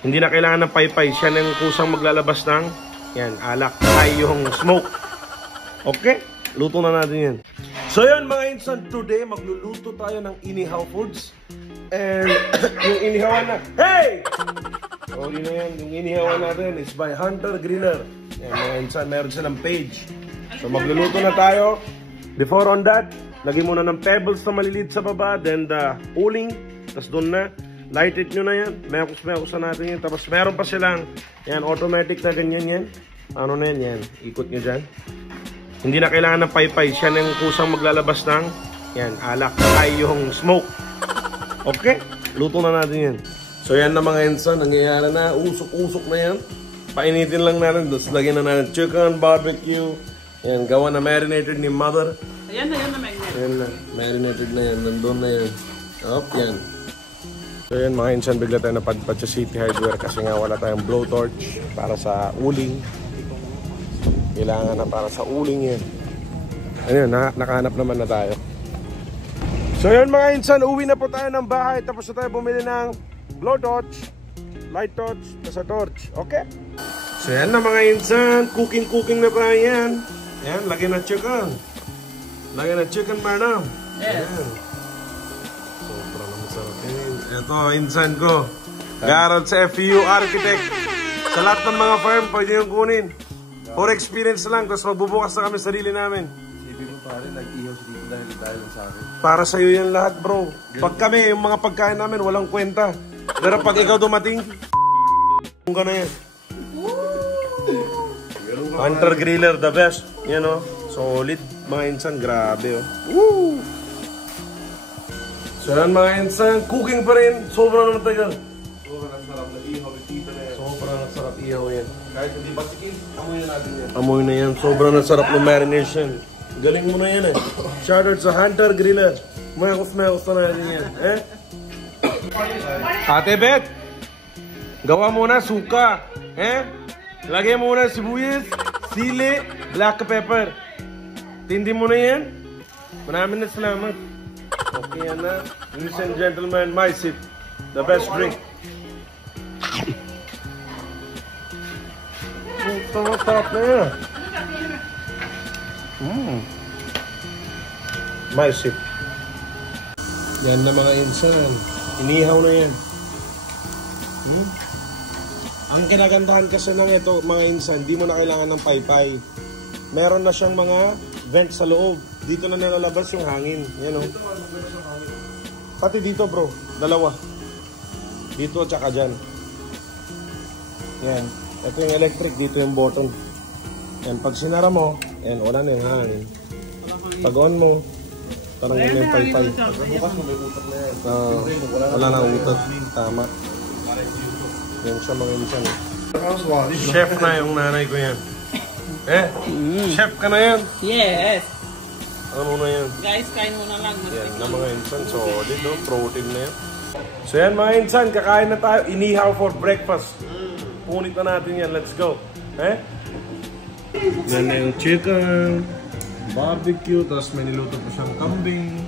Hindi na kailangan ng paypay. Siya na yung kusang maglalabas ng yan, alak ay yung smoke. Okay? Luto na natin yan. So yan mga insan, today magluluto tayo ng inihaw foods. And yung inihawan na, hey! So yun na yan, yung inihawan natin is by Hunter Griller. Yan mga insan, meron silang page. So magluluto na tayo. Before on that, lagyan muna ng pebbles na maliliit sa baba. Then the uling, tas doon na. Light it nyo na yan. Mekos na natin yan. Tapos meron pa silang yan, automatic na ganyan yan. Ano na yan, yan. Ikot nyo dyan. Hindi na kailangan ng paypay. Siya na yung kusang maglalabas ng yan, alak ay yung smoke. Okay? Luto na natin yan. So yan na mga insan. Nangyayari na. Usok-usok na yan. Painitin lang natin. Tapos lagyan na natin chicken, barbecue. Yan, gawa na marinated ni mother. Ayan na, yan na marinated. Ayan na. Marinated na yan. Nandun na yan. Up, yan. So yan mga insan, bigla tayo napadpad sa City Hardware kasi nga wala tayong blowtorch para sa uling. Kailangan na para sa uling yan. Ayun, nakahanap naman na tayo. So yan mga insan, uwi na po tayo ng bahay. Tapos na tayo bumili ng blowtorch, light torch, sa torch. Okay? So yan na mga insan, cooking na tayo yan. Yan, lagyan na chicken. Lagyan na chicken, madam. Yes. Ayan. Sobrang masarap yun. Ito, insan ko. Garal sa FEU Architect. Sa lahat ng mga firm, pwede yung kunin. For experience lang, tapos magbubukas na kami sarili namin. Sabi mo pare, nag-ihaw siya dito dahil sa akin. Para sa'yo yan lahat, bro. Pag kami, yung mga pagkain namin, walang kwenta. Pero pag ikaw dumating, ka na yan. Hunter Griller, the best. Yan o. Solid, mga insan. Grabe o. Woo! So yan mga insan, cooking pa rin. Sobrang naman tagal. Sobrang sarap na ihaw, tito na yan. Sobrang sarap ihaw yan. Kahit hindi ba sikin, amoy na natin yan. Amoy na yan. Sobrang nasarap ng marination. Galing mo na yan eh. Shoutout sa Hunter Griller. Mayakos na natin yan. Eh? Ate Beth, gawa mo na suka. Eh? Lagay mo na sibuyas, sili, black pepper. Tindi mo na yan. Maraming na salamat. Okay yan na. Ladies and gentlemen, my sip. The best drink. Sarap na yan. My sip. Yan na mga insan. Inihaw na yan. Ang kinagandahan kasi ng ito mga insan, di mo na kailangan ng paypay. Meron na siyang mga vent sa loob. Dito na nalalabas yung hangin. Yan o. Pati dito bro. Dalawa. Dito at saka dyan. Yan. Ito yung electric. Dito yung button. Yan. Pag sinara mo, yan. Wala na yung hangin. Pag on mo, parang yun yung paypay. Bukas mo may utak na yan. Wala na utak. Tama. Yan siya mga insan. Chef na yung nanay ko yan. Eh? Chef ka na yan? Yes. Ano na yan? Guys, kain mo na lang. Yan na mga insan. Solid, no? Protein na yan. So yan mga insan, kakain na tayo. Inihaw for breakfast. Punit na natin yan. Let's go. Eh? Yan na yung chicken, barbecue, tapos may niluto pa siyang kambing.